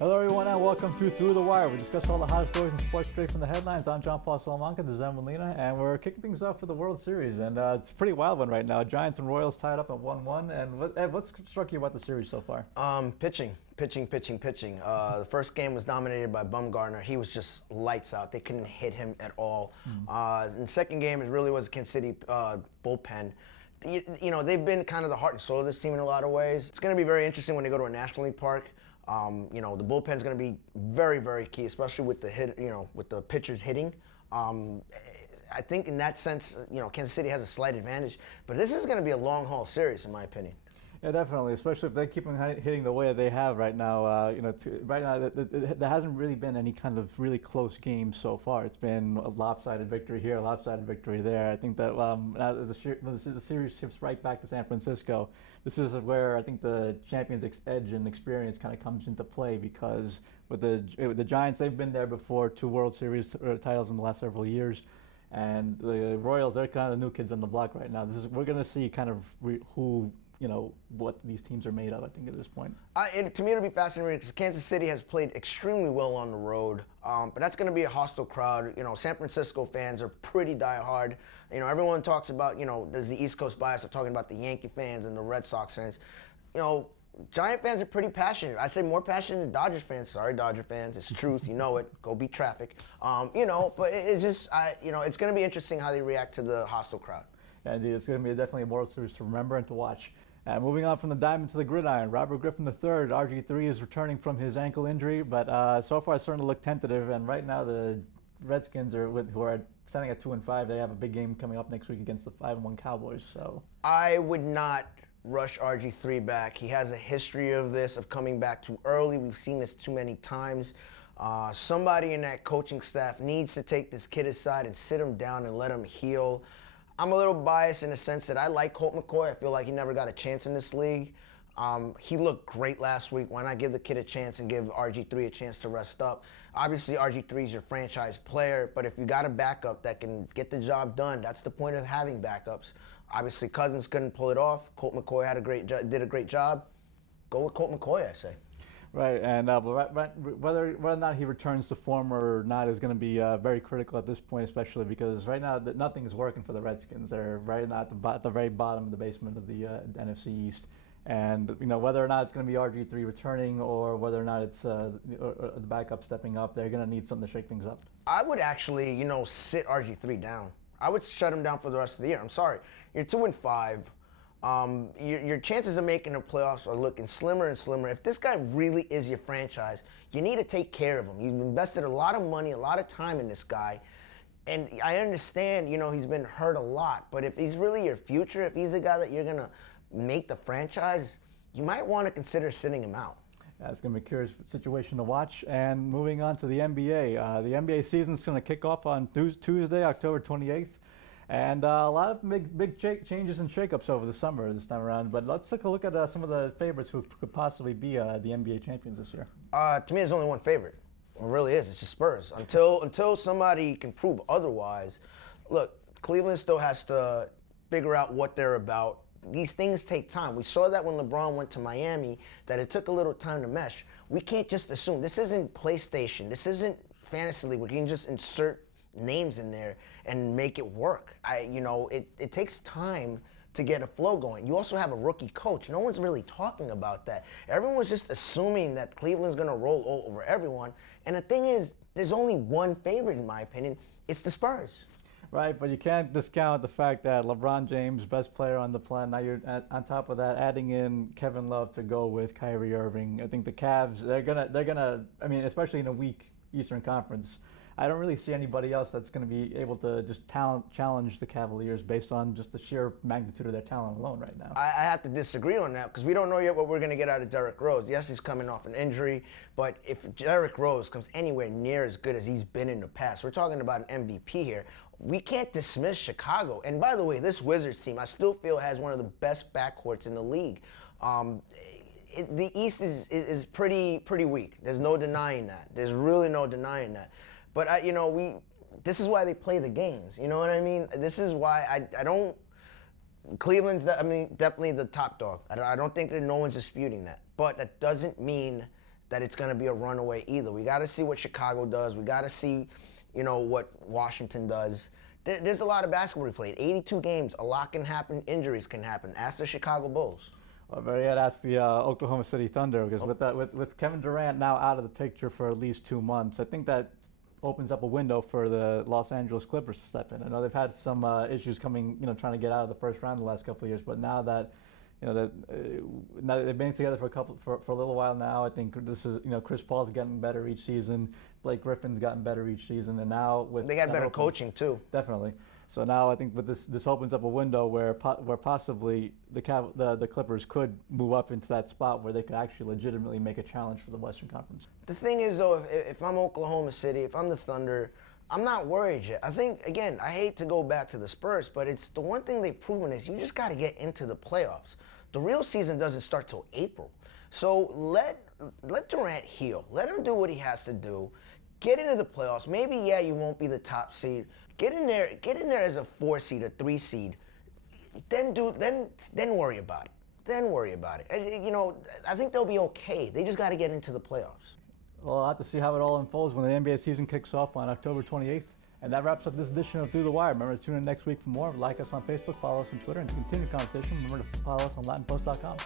Hello, everyone, and welcome to Through the Wire. We discuss all the hottest stories in sports straight from the headlines. I'm John Paul Salamanca, this is Em Molina, and we're kicking things off for the World Series. And it's a pretty wild one right now. Giants and Royals tied up at 1-1. And Ed, what's struck you about the series so far? Pitching. The first game was dominated by Bumgarner. He was just lights out. They couldn't hit him at all. And the second game, it really was a Kansas City bullpen. You know, they've been kind of the heart and soul of this team in a lot of ways. It's going to be very interesting when they go to a National League park. You know, the bullpen's going to be very, very key, especially with the with the pitchers hitting. I think in that sense, you know, Kansas City has a slight advantage, but this is going to be a long haul series, in my opinion. Yeah, definitely, especially if they keep on hitting the way they have right now. Right now, there hasn't really been any kind of really close games so far. It's been a lopsided victory here, a lopsided victory there. I think that now the series shifts right back to San Francisco. This is where I think the champions' edge and experience kind of comes into play, because with the Giants, they've been there before, 2 World Series titles in the last several years. And the Royals, they're kind of the new kids on the block right now. We're going to see kind of who, you know, what these teams are made of, I think, at this point. To me, it'll be fascinating because Kansas City has played extremely well on the road, but that's going to be a hostile crowd. You know, San Francisco fans are pretty diehard. You know, everyone talks about, you know, there's the East Coast bias of talking about the Yankee fans and the Red Sox fans. You know, Giant fans are pretty passionate. I'd say more passionate than Dodgers fans. Sorry, Dodger fans. It's truth. You know it. Go beat traffic. You know, but it's just, you know, it's going to be interesting how they react to the hostile crowd. Yeah, indeed. It's going to be definitely a World Series to remember and to watch. Moving on from the diamond to the gridiron, Robert Griffin III, RG3, is returning from his ankle injury, but so far it's starting to look tentative. And right now the Redskins who are standing at 2-5. They have a big game coming up next week against the 5-1 Cowboys. So I would not rush RG3 back. He has a history of this, of coming back too early. We've seen this too many times. Somebody in that coaching staff needs to take this kid aside and sit him down and let him heal. I'm a little biased in the sense that I like Colt McCoy. I feel like he never got a chance in this league. He looked great last week. Why not give the kid a chance and give RG3 a chance to rest up? Obviously, RG3 is your franchise player, but if you got a backup that can get the job done, that's the point of having backups. Obviously, Cousins couldn't pull it off. Colt McCoy did a great job. Go with Colt McCoy, I say. Right, and whether or not he returns to form or not is going to be very critical at this point, especially because right now nothing's working for the Redskins. They're right now at the very bottom of the basement of the NFC East, and you know whether or not it's going to be RG3 returning or whether or not it's the backup stepping up, they're going to need something to shake things up. I would actually, you know, sit RG3 down. I would shut him down for the rest of the year. I'm sorry, you're 2-5. Your chances of making the playoffs are looking slimmer and slimmer. If this guy really is your franchise, you need to take care of him. You've invested a lot of money, a lot of time in this guy. And I understand, you know, he's been hurt a lot. But if he's really your future, if he's the guy that you're going to make the franchise, you might want to consider sitting him out. Yeah, it's going to be a curious situation to watch. And moving on to the NBA. The NBA season's going to kick off on Tuesday, October 28th. And a lot of big changes and shakeups over the summer this time around. But let's take a look at some of the favorites who could possibly be the NBA champions this year. To me, there's only one favorite. It really is. It's the Spurs. Until somebody can prove otherwise, look, Cleveland still has to figure out what they're about. These things take time. We saw that when LeBron went to Miami, that it took a little time to mesh. We can't just assume. This isn't PlayStation. This isn't Fantasy League where you can just insert names in there and make it work. It takes time to get a flow going. You also have a rookie coach. No one's really talking about that. Everyone's just assuming that Cleveland's going to roll all over everyone. And the thing is, there's only one favorite, in my opinion. It's the Spurs. Right, but you can't discount the fact that LeBron James, best player on the planet. Now you're on top of that, adding in Kevin Love to go with Kyrie Irving. I think the Cavs, they're gonna. I mean, especially in a weak Eastern Conference, I don't really see anybody else that's going to be able to just challenge the Cavaliers based on just the sheer magnitude of their talent alone right now. I have to disagree on that because we don't know yet what we're going to get out of Derrick Rose. Yes, he's coming off an injury, but if Derrick Rose comes anywhere near as good as he's been in the past, we're talking about an MVP here. We can't dismiss Chicago. And by the way, this Wizards team, I still feel has one of the best backcourts in the league. The East is pretty weak. There's no denying that. There's really no denying that. But this is why they play the games. You know what I mean? This is why I don't. Cleveland's, definitely the top dog. I don't think that no one's disputing that. But that doesn't mean that it's going to be a runaway either. We got to see what Chicago does. We got to see, what Washington does. There's a lot of basketball we played. 82 games. A lot can happen. Injuries can happen. Ask the Chicago Bulls. Well, very had asked the Oklahoma City Thunder, because with Kevin Durant now out of the picture for at least 2 months, I think that opens up a window for the Los Angeles Clippers to step in. I know they've had some issues coming, trying to get out of the first round the last couple of years, but now that now they've been together for a little while now. I think this is, Chris Paul's getting better each season. Blake Griffin's gotten better each season, and now with they got better coaching too. Definitely. So now I think with this opens up a window where possibly the Clippers could move up into that spot where they could actually legitimately make a challenge for the Western Conference. The thing is, though, if I'm Oklahoma City, if I'm the Thunder, I'm not worried yet. I think, again, I hate to go back to the Spurs, but it's the one thing they've proven is you just got to get into the playoffs. The real season doesn't start till April. So let Durant heal. Let him do what he has to do. Get into the playoffs. Maybe, you won't be the top seed. Get in there as a 4 seed, a 3 seed. Then worry about it. Then worry about it. I think they'll be okay. They just got to get into the playoffs. Well, I'll have to see how it all unfolds when the NBA season kicks off on October 28th. And that wraps up this edition of Through the Wire. Remember to tune in next week for more. Like us on Facebook, follow us on Twitter, and to continue the conversation, remember to follow us on LatinPost.com.